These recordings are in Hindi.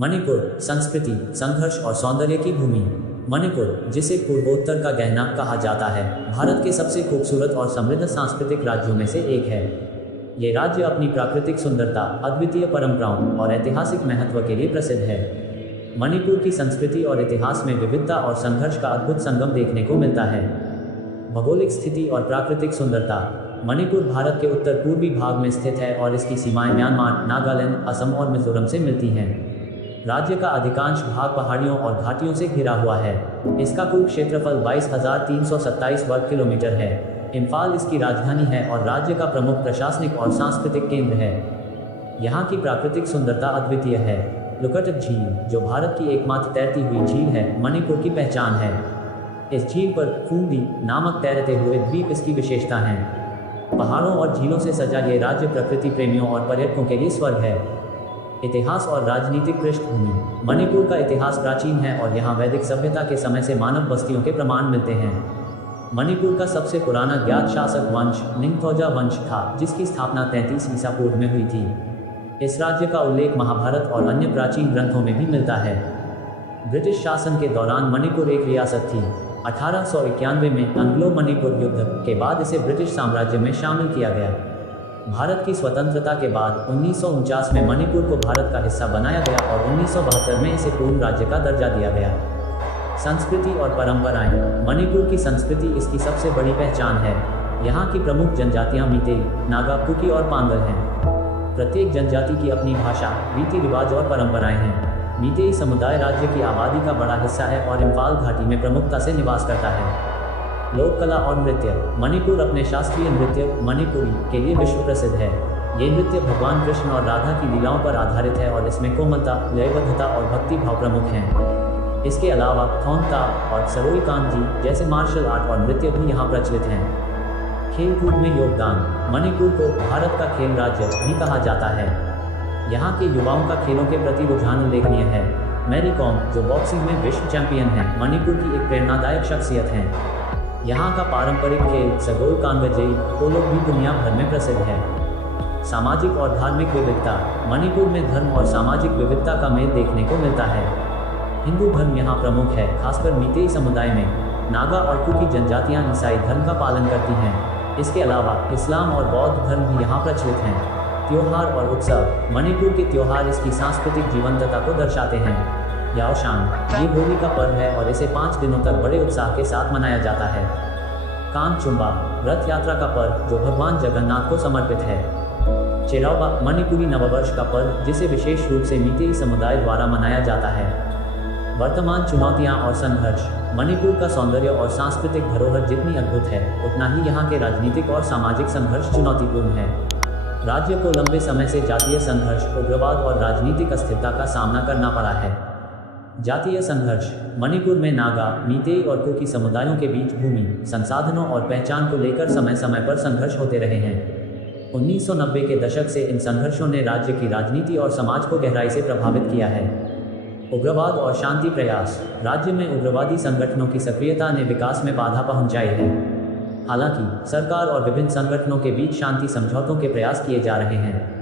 मणिपुर संस्कृति, संघर्ष और सौंदर्य की भूमि। मणिपुर, जिसे पूर्वोत्तर का गहना कहा जाता है, भारत के सबसे खूबसूरत और समृद्ध सांस्कृतिक राज्यों में से एक है। ये राज्य अपनी प्राकृतिक सुंदरता, अद्वितीय परंपराओं और ऐतिहासिक महत्व के लिए प्रसिद्ध है। मणिपुर की संस्कृति और इतिहास में विविधता और संघर्ष का अद्भुत संगम देखने को मिलता है। भौगोलिक स्थिति और प्राकृतिक सुंदरता। मणिपुर भारत के उत्तर पूर्वी भाग में स्थित है और इसकी सीमाएं म्यांमार, नागालैंड, असम और मिजोरम से मिलती हैं। राज्य का अधिकांश भाग पहाड़ियों और घाटियों से घिरा हुआ है। इसका कुल क्षेत्रफल 22,327 वर्ग किलोमीटर है। इम्फाल इसकी राजधानी है और राज्य का प्रमुख प्रशासनिक और सांस्कृतिक केंद्र है। यहाँ की प्राकृतिक सुंदरता अद्वितीय है। लुकटक झील, जो भारत की एकमात्र तैरती हुई झील है, मणिपुर की पहचान है। इस झील पर फूंदी नामक तैरते हुए द्वीप इसकी विशेषता है। पहाड़ों और झीलों से सजा ये राज्य प्रकृति प्रेमियों और पर्यटकों के लिए स्वर्ग है। इतिहास और राजनीतिक पृष्ठभूमि। मणिपुर का इतिहास प्राचीन है और यहाँ वैदिक सभ्यता के समय से मानव बस्तियों के प्रमाण मिलते हैं। मणिपुर का सबसे पुराना ज्ञात शासक वंश निंगथौजा वंश था, जिसकी स्थापना 33 ईसा पूर्व में हुई थी। इस राज्य का उल्लेख महाभारत और अन्य प्राचीन ग्रंथों में भी मिलता है। ब्रिटिश शासन के दौरान मणिपुर एक रियासत थी। 1891 में एंग्लो मणिपुर युद्ध के बाद इसे ब्रिटिश साम्राज्य में शामिल किया गया। भारत की स्वतंत्रता के बाद 1949 में मणिपुर को भारत का हिस्सा बनाया गया और 1972 में इसे पूर्ण राज्य का दर्जा दिया गया। संस्कृति और परंपराएं। मणिपुर की संस्कृति इसकी सबसे बड़ी पहचान है। यहाँ की प्रमुख जनजातियाँ मीतेई, नागा, कुकी और पांगल हैं। प्रत्येक जनजाति की अपनी भाषा, रीति रिवाज और परंपराएं हैं। मीतेई समुदाय राज्य की आबादी का बड़ा हिस्सा है और इम्फाल घाटी में प्रमुखता से निवास करता है। लोक कला और नृत्य। मणिपुर अपने शास्त्रीय नृत्य मणिपुरी के लिए विश्व प्रसिद्ध है। ये नृत्य भगवान कृष्ण और राधा की लीलाओं पर आधारित है और इसमें कोमलता, लयबद्धता और भक्ति भाव प्रमुख हैं। इसके अलावा थोंगता और सरोई कांजी जैसे मार्शल आर्ट और नृत्य भी यहाँ प्रचलित हैं। खेल कूद में योगदान। मणिपुर को भारत का खेल राज्य भी कहा जाता है। यहाँ के युवाओं का खेलों के प्रति रुझान उल्लेखनीय है। मैरी कॉम, जो बॉक्सिंग में विश्व चैंपियन है, मणिपुर की एक प्रेरणादायक शख्सियत है। यहाँ का पारंपरिक खेल सगोल कांगजेई पोलो भी दुनिया भर में प्रसिद्ध है। सामाजिक और धार्मिक विविधता। मणिपुर में धर्म और सामाजिक विविधता का मेल देखने को मिलता है। हिंदू धर्म यहाँ प्रमुख है, खासकर मीतेई समुदाय में। नागा और कुकी जनजातियाँ ईसाई धर्म का पालन करती हैं। इसके अलावा इस्लाम और बौद्ध धर्म भी यहाँ प्रचलित हैं। त्योहार और उत्सव। मणिपुर के त्योहार इसकी सांस्कृतिक जीवंतता को दर्शाते हैं। याओशांग, ये होली का पर्व है और इसे 5 दिनों तक बड़े उत्साह के साथ मनाया जाता है। कांगचुम्बा, रथ यात्रा का पर्व जो भगवान जगन्नाथ को समर्पित है। चेराओबा, मणिपुरी नववर्ष का पर्व जिसे विशेष रूप से मीतेई समुदाय द्वारा मनाया जाता है। वर्तमान चुनौतियां और संघर्ष। मणिपुर का सौंदर्य और सांस्कृतिक धरोहर जितनी अद्भुत है, उतना ही यहाँ के राजनीतिक और सामाजिक संघर्ष चुनौतीपूर्ण है। राज्य को लंबे समय से जातीय संघर्ष, उग्रवाद और राजनीतिक अस्थिरता का सामना करना पड़ा है। जातीय संघर्ष। मणिपुर में नागा, मीतेई और कुकी समुदायों के बीच भूमि, संसाधनों और पहचान को लेकर समय समय पर संघर्ष होते रहे हैं। 1990 के दशक से इन संघर्षों ने राज्य की राजनीति और समाज को गहराई से प्रभावित किया है। उग्रवाद और शांति प्रयास। राज्य में उग्रवादी संगठनों की सक्रियता ने विकास में बाधा पहुंचाई है। हालांकि सरकार और विभिन्न संगठनों के बीच शांति समझौतों के प्रयास किए जा रहे हैं।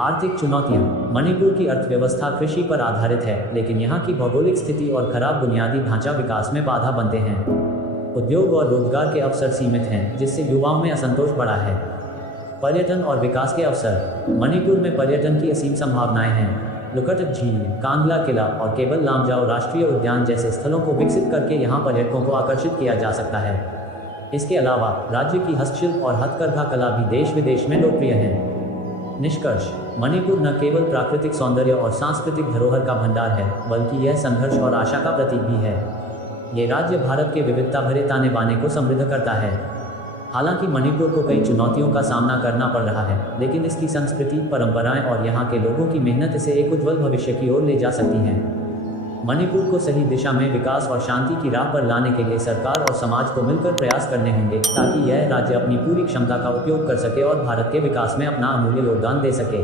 आर्थिक चुनौतियां। मणिपुर की अर्थव्यवस्था कृषि पर आधारित है, लेकिन यहाँ की भौगोलिक स्थिति और खराब बुनियादी ढांचा विकास में बाधा बनते हैं। उद्योग और रोजगार के अवसर सीमित हैं, जिससे युवाओं में असंतोष बढ़ा है। पर्यटन और विकास के अवसर। मणिपुर में पर्यटन की असीम संभावनाएं हैं। लुकटक झील, कांगला किला और केबल लामजाओ राष्ट्रीय उद्यान जैसे स्थलों को विकसित करके यहाँ पर्यटकों को आकर्षित किया जा सकता है। इसके अलावा राज्य की हस्तशिल्प और हथकरघा कला भी देश विदेश में लोकप्रिय है। निष्कर्ष। मणिपुर न केवल प्राकृतिक सौंदर्य और सांस्कृतिक धरोहर का भंडार है, बल्कि यह संघर्ष और आशा का प्रतीक भी है। ये राज्य भारत के विविधता भरे ताने बाने को समृद्ध करता है। हालांकि मणिपुर को कई चुनौतियों का सामना करना पड़ रहा है, लेकिन इसकी संस्कृति, परंपराएं और यहाँ के लोगों की मेहनत इसे एक उज्जवल भविष्य की ओर ले जा सकती हैं। मणिपुर को सही दिशा में विकास और शांति की राह पर लाने के लिए सरकार और समाज को मिलकर प्रयास करने होंगे, ताकि यह राज्य अपनी पूरी क्षमता का उपयोग कर सके और भारत के विकास में अपना अमूल्य योगदान दे सके।